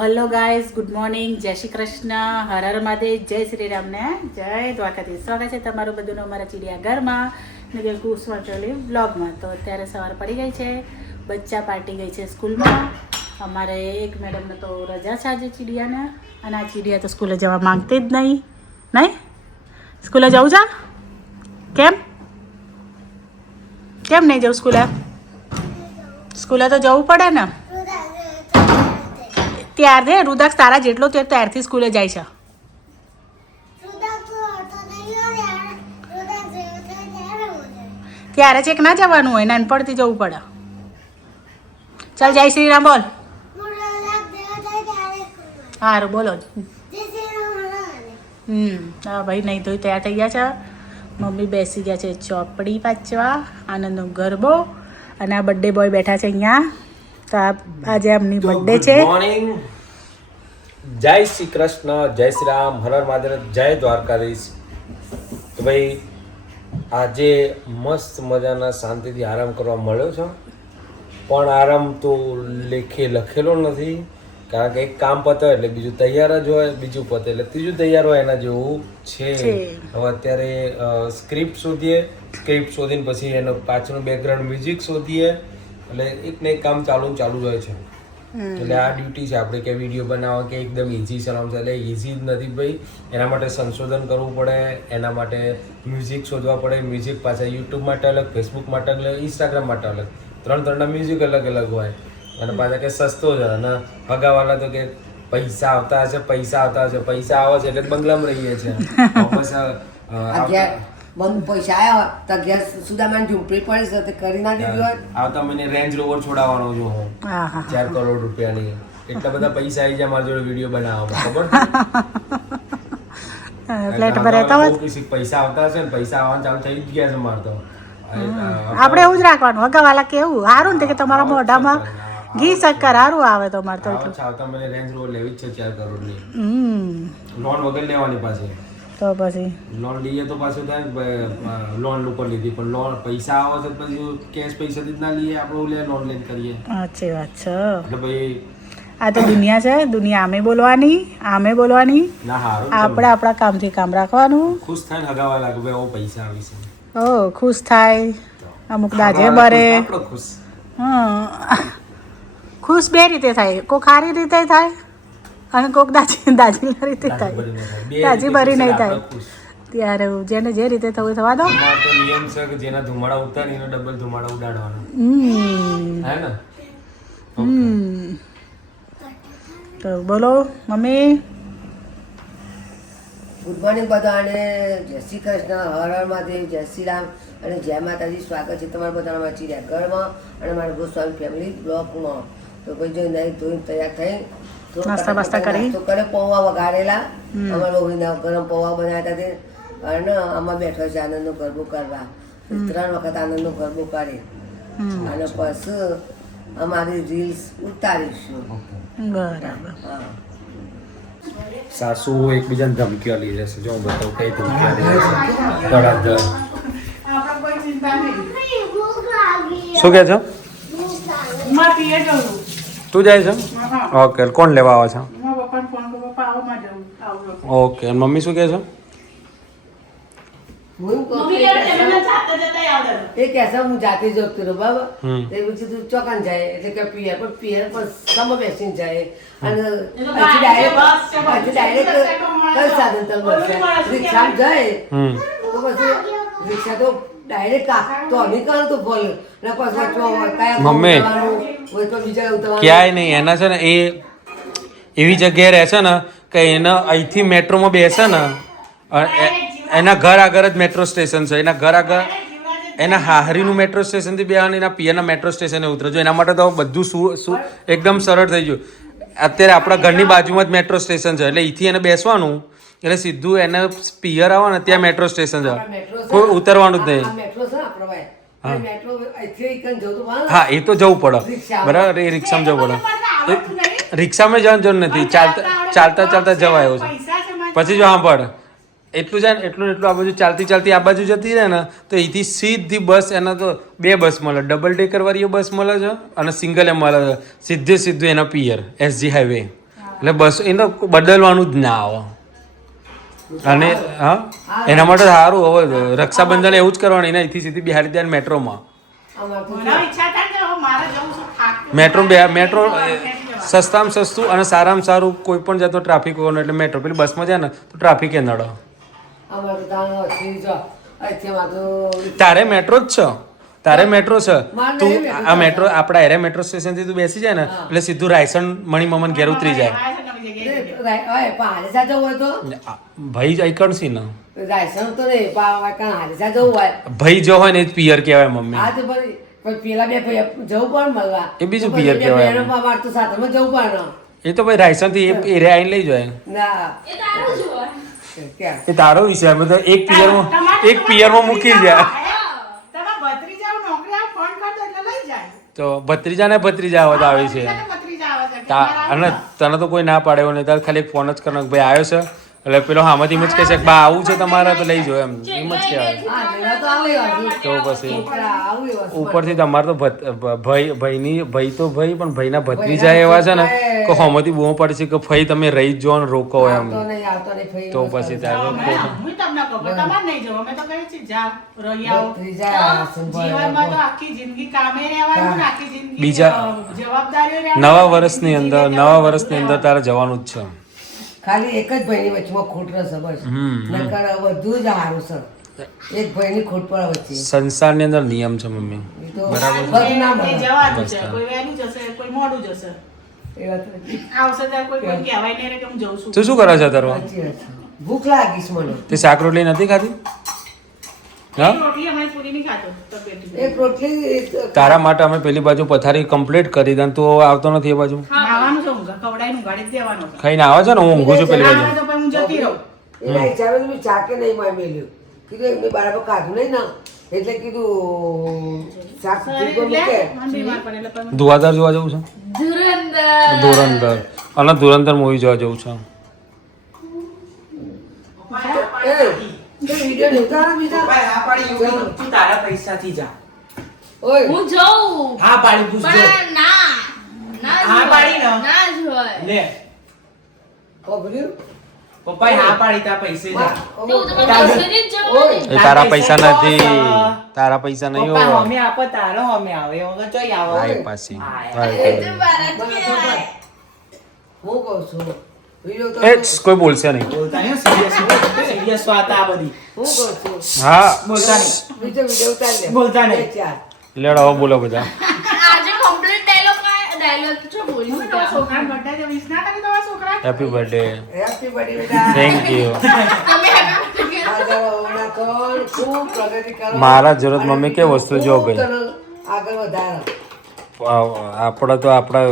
Hello guys, good morning. જય શ્રી કૃષ્ણ. હર હર મહાદેવ. જય શ્રી રામને જય દ્વારકાધીશ. સ્વાગત છે તમારું બધું અમારા ચિડિયા ઘરમાં ને કુસમાં ચોલી બ્લોગમાં તો અત્યારે સવાર પડી ગઈ છે. બચ્ચા પાર્ટી ગઈ છે સ્કૂલમાં. અમારે એક મેડમને તો રજા છે આજે ચીડિયાને. અને આ ચીડિયા તો સ્કૂલે જવા માંગતી જ નહીં. નહીં? સ્કૂલે જવું છે? કેમ? કેમ નહીં જવું સ્કૂલે? સ્કૂલે તો જવું પડે ને. ત્યારથી રુદાક્ષ તારા જેટલો તે ત્યારથી સ્કૂલે જાય છે. ત્યારે છેક ના જવાનું હોય નાનપણથી જવું પડે. ચાલ જય શ્રી રામ બોલ સારું બોલો. હમ હા ભાઈ નહીં ધોઈ તૈયાર થઈ ગયા છે. મમ્મી બેસી ગયા છે ચોપડી પાછવા આનંદનો ગરબો અને આ બર્થડે બોય બેઠા છે અહીંયા. તો આજે એમની બર્થડે છે. મોર્નિંગ જય શ્રી કૃષ્ણ જય શ્રી રામ હર મહાદેવ જય દ્વારકાધીશ. તો ભાઈ આજે મસ્ત મજાના શાંતિથી આરામ કરવા મળ્યો છો. પણ આરામ તો લેખે લખેલો નથી કારણ કે એક કામ પતે એટલે બીજું તૈયાર જ હોય બીજું પતે એટલે ત્રીજું તૈયાર હોય એના જેવું છે. હવે અત્યારે સ્ક્રિપ્ટ શોધીએ સ્ક્રિપ્ટ શોધીને પછી એનો પાછળનું બેકગ્રાઉન્ડ મ્યુઝિક શોધીએ એટલે એક ને એક કામ ચાલુ ચાલુ હોય છે. એટલે આ ડ્યુટી છે. આપણે કે વીડિયો બનાવવા કે એકદમ ઇઝી ચલાવવું છે. એટલે ઇઝી જ નથી ભાઈ. એના માટે સંશોધન કરવું પડે. એના માટે મ્યુઝિક શોધવા પડે. મ્યુઝિક પાછા યુટ્યુબ માટે અલગ ફેસબુક માટે અલગ ઇન્સ્ટાગ્રામ માટે અલગ. ત્રણ ત્રણના મ્યુઝિક અલગ અલગ હોય. અને પાછા કે સસ્તો છે. અને ભગાવાલા તો કે પૈસા આવતા હશે પૈસા આવતા હશે. પૈસા આવે છે એટલે બંગલામાં રહીએ છીએ. બંધ પૈસા આવ્યા તો અગિયાર સુદામાની ઝૂંપડી પડી છે તે કરી ના દીધી હોય. આવતા મને રેન્જ રોવર છોડાવવાનો છું હું. ચાર કરોડ રૂપિયાની. એટલા બધા પૈસા આવી જાય મારા જોડે વીડિયો બનાવવા ખબર ફ્લેટ પર રહેતા હોય કિસી પૈસા આવતા હશે ને પૈસા આવવાનું ચાલુ થઈ જ ગયા છે મારે તો. આપણે એવું જ રાખવાનું અગાવાલા કેવું સારું ને કે તમારા મોઢામાં ઘી શક્કર સારું આવે તો મારે તો આવતા મને રેન્જ રોવર લેવી જ છે ચાર કરોડની. લોન વગર લેવાની પાછી. તો પછી લોન લઈએ તો પાછું થાય લોન ઉપર લીધી. પણ લોન પૈસા આવે તો પછી કેશ પૈસા થી ના લઈએ આપણે લે લોન લઈને કરીએ. સાચી વાત છે. એટલે ભાઈ આ તો દુનિયા છે દુનિયા આમે બોલવાની આમે બોલવાની. આપણે આપણા કામથી કામ રાખવાનું. ખુશ થાય હગાવા લાગે ભાઈ ઓ પૈસા આવી છે. ઓ ખુશ થાય. અમુક દાજે બરે. ખુશ બે રીતે થાય. કોઈ ખારી રીતે થાય. અને કોક દાજી દાજીના રીતે થાય. દાજી ભરી નહીં થાય. ત્યારે જેને જે રીતે થવું થવા દો. નિયમ છે કે જેના ધુમાડા ઉડતા ને એનો ડબલ ધુમાડા ઉડાડવાનો. હમ. હે ને? તો બોલો મમ્મી. ગુડ મોર્નિંગ બધાને. જય શ્રી કૃષ્ણ. હર હર મહાદેવ. જય શ્રી રામ. અને જય માતાજી. સ્વાગત છે તમારા બધાના મારા ઘરમાં અને મારા ગોસ્વામી ફેમિલી બ્લોકમાં. તો ભાઈ જો નહીં ધોઈને તૈયાર થઈ નાસ્તા બાસ્તા કરી? કરે પૌવા વઘારેલા. અમારા બહુના ગરમ પૌવા બનાવ્યા હતા તે. અને આમાં બેઠો છે આનંદનો ગરબો કરવા. ત્રણ વખત આનંદનો ગરબું કરી અને પછી અમારી રીલ્સ ઉતારીશું. બરાબર. હા. સાસુ એકબીજાને ધમકીઓ લઈ જશે. જો હું બતાવું કઈ ધમકીઓ લઈ જશે. ધડાધડ શું કે છો? તું જાય છે? ઓકે કોણ લેવા આવે છે? ઓકે મમ્મી શું કહે છે? તે કે એ કહેશે. હું જાતે જતો રહું બાબા. એ પછી તું ચોકાન જાય એટલે કે પિયર પણ પિયર પણ સમ બેસીને જાય. અને પછી ડાયરેક્ટ પછી ડાયરેક્ટ કઈ સાધન તલ રિક્ષા જાય તો પછી રિક્ષા તો મમ્મી. ક્યાંય નહીં એના છે ને એ એવી જગ્યાએ રહેશે ને કે એના અહીંથી મેટ્રોમાં બેસે ને એ- એના ઘર આગળ જ મેટ્રો સ્ટેશન છે. એના ઘર આગળ એના હાહરીનું મેટ્રો સ્ટેશનથી બે અને એના પિયાના મેટ્રો સ્ટેશને ઉતરજો એના માટે તો બધું શું શું એકદમ સરળ થઈ ગયું. અત્યારે આપણા ઘરની બાજુમાં જ મેટ્રો સ્ટેશન છે. એટલે અહીંથી એને બેસવાનું એટલે સીધું એને પિયર આવે ને ત્યાં મેટ્રો સ્ટેશન છે કોઈ ઉતરવાનું જ નહીં. જવું. હા એ તો જવું પડે. બરાબર એ રિક્ષામાં જવું પડે. રિક્ષામાં જવાનું જરૂર નથી. ચાલતા ચાલતા ચાલતા જવા એવું છે. પછી જો સાંભળ પડ એટલું જાય ને એટલું એટલું આ બાજુ ચાલતી ચાલતી આ બાજુ જતી રહે ને તો અહીંથી સીધી બસ એના તો બે બસ મળે. ડબલ ડેકર વાળી બસ મળે છે અને સિંગલ એ મળે છે. સીધે સીધું એના પિયર એસજી હાઈવે એટલે બસ એનો બદલવાનું જ ના આવે. અને હા? એના માટે સારું હવે રક્ષાબંધન એવું જ કરવાનું એના અહીંથી સીધી બિહારી દે મેટ્રોમાં. મેટ્રો મેટ્રો સસ્તામાં સસ્તું અને સારામાં સારું કોઈ પણ જાતનો ટ્રાફિક હોય ને એટલે મેટ્રો. પેલી બસમાં જાય ને તો ટ્રાફિક એ નડે. તારે મેટ્રો જ છે. તારે મેટ્રો છે. તું આ મેટ્રો આપણા એરે મેટ્રો સ્ટેશનથી તું બેસી જાય ને એટલે સીધું રાયસન મણી મમન ઘેર ઉતરી જાય. ભાઈ આઈકણ સી ના ભાઈ જો હોય? ને પિયર કહેવાય મમ્મી. હા તો પેલા બે ભાઈ જવું પણ મળવા? એ બીજું પિયર કહેવાય તો સાથેમાં જવું પણ એ તો ભાઈ રાયસનથી એ એરે આઈને લઈ જાય. ના. એ તારો વિષય અમે તો એક પિયરમાં એક મૂકી કરતો એટલે લઈ જાય. તો ભત્રીજા ને ભત્રીજા આવત આવે છે. તા અને તને તો કોઈ ના પાડે નહીં. તારે ખાલી ફોન જ કરવાનો ભાઈ આવ્યો છે? એટલે પેલો હામાંથી એમ જ કહે છે કે બા આવું છે તમારે તો લઈ જાઓ એમ. એમ જ કહેવાય. તો આવે તો પછી ઉપરથી તમારે તો ભત- ભાઈ ભાઈની ભાઈ તો ભાઈ પણ ભાઈના ભત્રીજા એવા છે ને કે હોમાંથી બહુ પડે છે કે ભાઈ તમે રહી જ ને રોકો એમ. આવતો નહીં આવતો નહીં ફઈ તો પછી તારે હું તમને કહું તમારે નહીં જવું. અમે તો કહીએ છીએ જાઓ રહી આવો. ભત્રીજા, સંભાળ. જીવનમાં તો આખી જિંદગી કામે રહેવાનું ને આખી જિંદગી બીજા- જવાબદારીઓ નવા વર્ષની અંદર નવા વર્ષની અંદર તારે જવાનું જ છે. ખાલી એક જ ભાઈની વચમાં ખોટ રસ બસ. હમ. નકર બધું જ સારું સર એક ભાઈની ખોટ પર વચ્ચે. સંસારની અંદર નિયમ છે મમ્મી. બરાબર. જવાનું છે. કોઈ વહેલું જશે કોઈ મોડું જશે. તું શું કરે છે તારો છે. મને. તે શાક રોટલી નથી ખાધી? તારા માટે અમે પેલી બાજુ પથારી કમ્પ્લીટ કરી દે તું હવે આવતો નથી એ બાજુ? કવડાઈને ઊંઘાડી જ દેવાનો છે. ખાઈને આવે છે ને હું ઊંઘું છું પેલી ના બાજુ પછી હું જતી રહું. એના હિસાબે તો મેં ચાકે નહીં માં મેલ્યું. કીધું એમને બરાબર કાઢું નહીં ને. એટલે કીધું શાક શરીર ભૂકો મૂકે? મને બીમાર પડે એટલે પછી ધુવાધાર જોવા જવું છે? ધુરંધર. અને ધુરંધર મૂવી જોવા જવું છે. એ તો વીડિયો નહીં ઉતારો બીજા હા પાડી એવું તું તારા પૈસાથી જા. ઓય. હું જઉં. હા પાડી પૂછજો. પણ ના ના હા પાડી ને. ના જ હોય. લે. ખબર્યું પપ્પાએ હા પાડી તા પૈસે જા. તો હું તમારા પૈસેથી જ જવાની. એ તારા પૈસા નથી. તારા પૈસા નહીં આપો તારો આવે. આય પાછી. હા. કહું છું કોઈ બોલશે નહીં. બોલતા નહીં સિરિયસ સિરિયસ વાત આ બધી. હું કહું છું હા. બોલતા નહીં. બીજો વીડિયો ઉતાર લે. બોલતા નહીં. લેડો બોલો બધા. આજે બોલી ના કરી તમારા છોકરા હેપી બર્થડે હેપી બર્થડે બેટા થેન્ક યુ તમે હેપી ખૂબ પ્રગતિ કરો. મારા જરૂરત મમ્મી કે વસ્તુ જો ગઈ. ભાઈ. આગળ વધારો. આપણા તો આપણા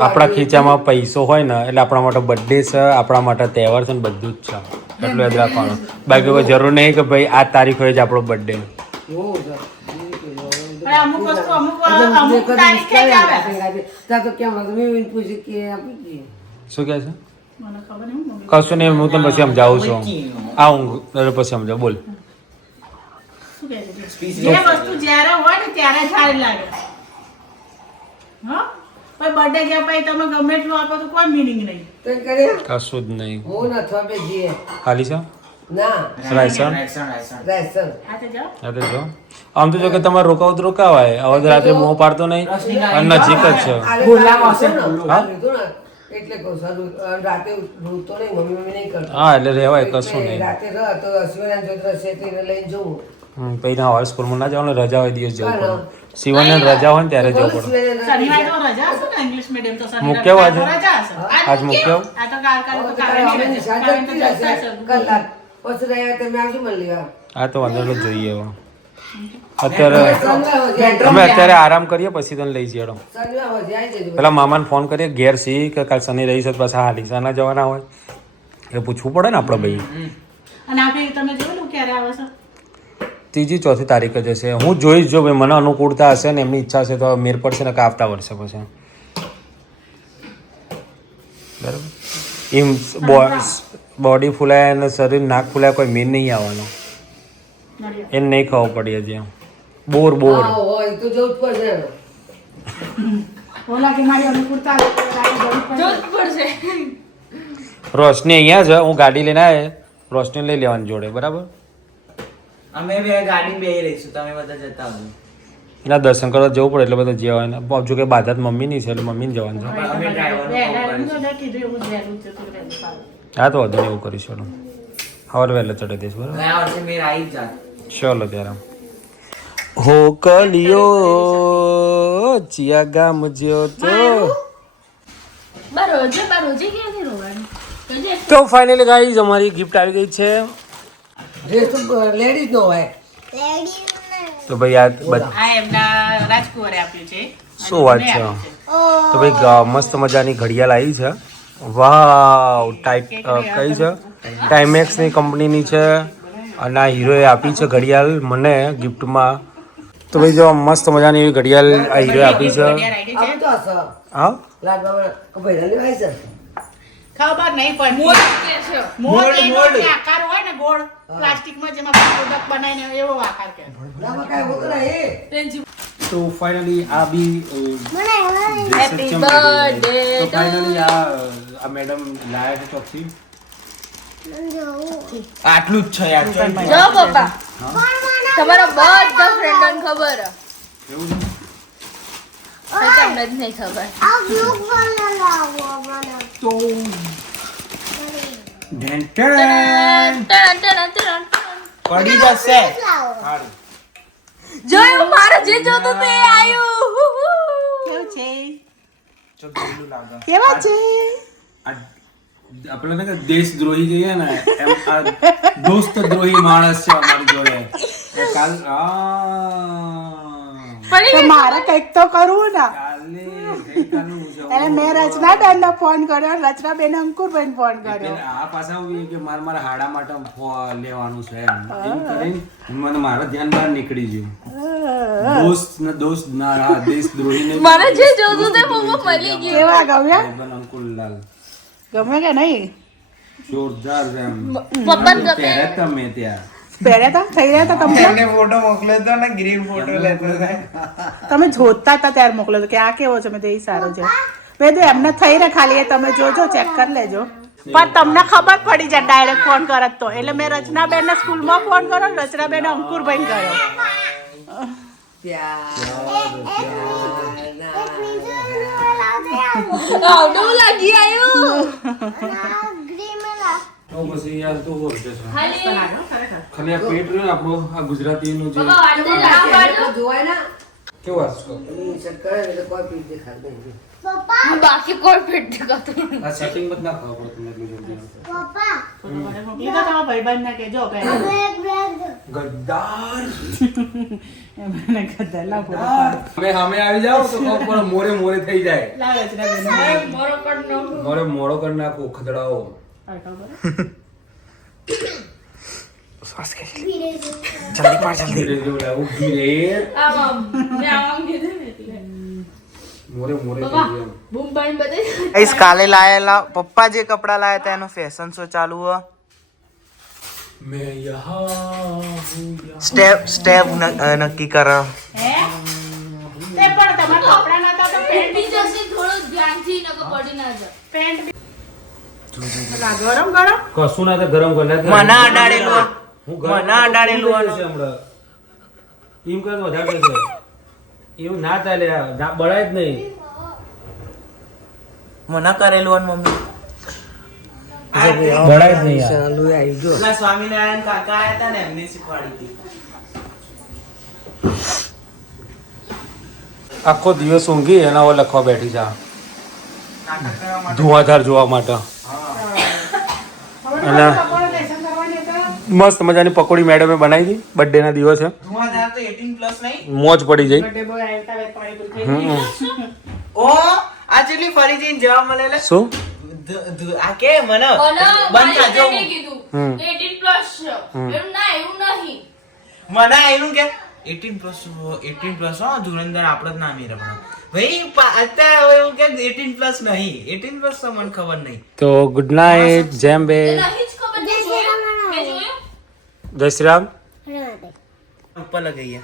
આપણા ખીચામાં પૈસો હોય ને એટલે આપણા માટે બર્થડે છે આપણા માટે તહેવાર છે ને બધું જ છે. એટલું યાદ રાખવાનું. બાકી કોઈ જરૂર નહીં કે ભાઈ આ તારીખ હોય જ આપણો બર્થડે અમુક વસ્તુ અમુક અમુક તારીખે જ આવે. વિચાર્યા તો કેમ મેં પૂછ્યું કે આપી દઈએ. શું કહે છે? મને ખબર નહીં હું મમ્મી કશું નહીં હું તમને પછી સમજાવું છું. આ ઊંઘ પછી સમજાવ બોલ. શું કહે છે જે વસ્તુ જ્યારે હોય ને ત્યારે સારી લાગે. હા? પણ બર્થડે ગયા પછી તમે ગમે એટલું આપો તો કોઈ મિનિંગ નહીં. તો એમ કશું જ નહીં. હું ખાલી છે? ના. જાઓ. હા તો જો આમ તો જો કે તમારે રોકાવું તો રોકાવાય. હવે રાત્રે મોં પાડતો નહીં અને નજીક જ છે. હા? એટલે રહેવાય કશું નહીં. ના હોય સ્કૂલમાં ના જવાનું રજા હોય દિવસ જવું પડે. શિવને રજા હોય ને ત્યારે જવું પડે. મૂક્યો આજે? મૂક્યો? આ તો વાંધો નહીં જોઈએ હવે. અત્યારે અમે અત્યારે આરામ કરીએ પછી તને લઈ જજો પેલા મામાને ફોન કરીએ ઘેર સી કે કાલ શનિ રહી છે પાછા હાલીસા ના જવાના હોય. એ પૂછવું પડે ને આપણે ભાઈ અને આ તમે જોયેલું ક્યારે આવે છે? ત્રીજી ચોથી તારીખે જશે હું જોઈશ જો ભાઈ મને અનુકૂળતા હશે ને એમની ઈચ્છા છે તો મેર પડશે ને કે આવતા વર્ષે પછી. બરાબર? એમ બોડી ફૂલાય અને શરીર નાક ફૂલાય કોઈ મેન નહીં આવવાનો. એને નહીં ખાવું પડે હજી બોર બોર. તો ઓલા કે મારી રોશની અહીંયા છે હું ગાડી લઈને આવે રોશની લઈ લેવાની જોડે બરાબર? અમે બે ગાડી બે રહીશું તમે બધા જતા આવજો એના દર્શન કરવા જવું પડે એટલે બધા જવાના જો કે બાધાત મમ્મીની છે એટલે મમ્મીને જવાનું છે. હા તો વધુ એવું કરીશું હવાર વહેલા ચડી દઈશ બરાબર? મેં આવી જ જાત ચલો ત્યારે હો કલિયો ચિયા ગામ જ્યો તો. તો ફાઇનલી ગાઈઝ અમારી ગિફ્ટ આવી ગઈ છે. તો લેડીઝ નો હોય. તો ભાઈ આ બધા આ એમના રાજકુંવરે આપ્યું છે. શું વાત છે? તો ભાઈ મસ્ત મજાની ઘડિયાળ આવી છે. વાવ ટાઈપ કઈ છે? ટાઈમેક્સની કંપનીની છે. અને આ હીરોએ આપી છે ઘડિયાળ મને ગિફ્ટમાં. તો ભાઈ જો મસ્ત મજાની એવી ઘડિયાળ આ હીરોએ આપી છે. હા? લાડવા ભાઈ હોય છે. ખબર નહીં પડતી મોડ છે? મોડ મોડ, એનો મોડ. જે આકાર હોય ને ગોળ પ્લાસ્ટિકમાં જેમાં પ્રોડક્ટ બનાવીને એવો આકાર કે. ના કાંઈ હોતું નહીં. રેન્જી. તો ફાઇનલી આ બી તો ફાઇનલી આ આ મેડમ લાયા છે ચોકથી. આટલું જ છે યાર. જો પપ્પા તમારા બધા ફ્રેન્ડોને ખબર હે. એવું તમને જ નહીં ખબર તો ઢેન ટેન. ટન, ટન, ટન, ટન. પડી જશે જોયું મારે જે જોતું તે આવ્યું હુ, હુ. કેવું છે. કેવા આપણે ને દેશદ્રોહી જઈએ ને એમ આ દોસ્ત દ્રોહી માણસ છે અમારી જોડે. કાલ આ. તો મારે કંઈક તો કરવું ને. એટલે મેં રચના બેનને ફોન કર્યો રચના બેન અંકુરભાઈને ફોન કર્યો. આ પાછા હું કે મારે મારા હાડા માટે લેવાનું છે એમ. કરીને મને મારા ધ્યાન બહાર નીકળી ગયું. દોસ્ત ને દોસ્ત ના હા દેશદ્રોહી ને મને જે જોતું તે પપ્પા મળી ગયું. કેવા ગમ્યા? ભાઈબંધ અંકુરલાલ. ગમે કે નહીં? જોરદાર છે પપ્પાને ગમે. તમે ત્યાં. પહેર્યા તા થઈ રહ્યા તા તમને? એને ફોટો મોકલ્યો તો ને ગ્રીન ફોટો લેતો હતો. તમે જોતા હતા ત્યારે મોકલો કે આ કેવો છે? મેં તો એ સારો છે. મેં તો એમને થઈ ને ખાલી એ તમે જોજો ચેક કરી લેજો. પણ તમને ખબર પડી જાય ડાયરેક્ટ ફોન કરત તો. એટલે મેં રચનાબેન ને સ્કૂલમાં ફોન કર્યો રચનાબેન અંકુરભાઈ કર્યો. આવડું લાગી આવ્યું તો પછી યાર તું બોલ છે ખાલી આ પેટ રહ્યું આપણું આ ગુજરાતીનું જે. જોવાય ના કેવું વાંચતો એ શર્ટ કરે એટલે કોઈ દેખાતું નહીં. બાકી કોઈ પેટ દેખાતું. આ સેટિંગ મત ના ખબર પડે તમને એટલું જલ્દી તમારા ગદ્દાર. હવે સામે આવી જાવ તો પડે મોરે મોરે થઈ જાય. મારો મોરે મોડો કરી નાખો ખદડાઓ આમ. મેં આમ કીધું ને. એટલે. મોરે મોરે બૂમ પાડીને બતાવી. કાલે લાયેલા પપ્પા જે કપડા લાયા હતા એનો ફેશન શો ચાલુ હો. મેં યહા સ્ટેપ સ્ટેપ નક્કી કર. હે? તે પણ તમારા કપડા ના તો પેન્ટ બી જશે થોડું ધ્યાનથી નકર પડી ના જાય. પેન્ટ બી- ગરમ ગરમ? કશું ના તો ગરમ કરી મને અડાડેલું હું મને અડાડેલું છે હમણાં. એમ કરે વધારે. એવું ના ચાલે બળાય જ નહીં. મના કરેલું અને મમ્મી. બળાય જ નહીં ચાલુ આવી જો સ્વામિનારાયણ કાકા આયા હતા ને એમને શીખવાડી હતી આખો દિવસ ઊંઘી એના હવે લખવા બેઠી છે. ધુઆધાર જોવા માટે. અને મસ્ત મજાની પકોડી મેડમે બનાવી હતી બર્થડે ના દિવસે. ધુઆધાર તો 18 પ્લસ નહીં? મોજ પડી જાય. આવતા ઓ આ જેટલી ફરી જઈને જવાબ મળેલા શું? ધ- ધ- આ કે મને? મને બંધ થાજો કીધું 18 પ્લસ એમ ના એવું નહીં. મને એનું કે 18 પ્લસ 18 પ્લસ હો ધુરંધર આપણે જ નામ રમણો. ભાઈ અત્યારે હવે એવું કે 18 પ્લસ નહીં. 18 પ્લસ તો મને ખબર નહીં. તો ગુડ નાઇટ જેમ બે. જય શ્રી રામ. ઉપર લગાઈએ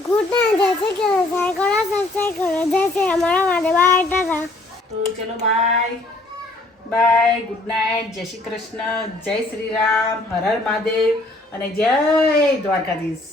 गुड नाइट जैसे कि सब्सक्राइब करो सब्सक्राइब करो जैसे हमारा वादे बाय टाटा તો ચલો બાય બાય ગુડ નાઇટ જય શ્રી કૃષ્ણ જય શ્રી રામ હર હર મહાદેવ અને જય દ્વારકાધીશ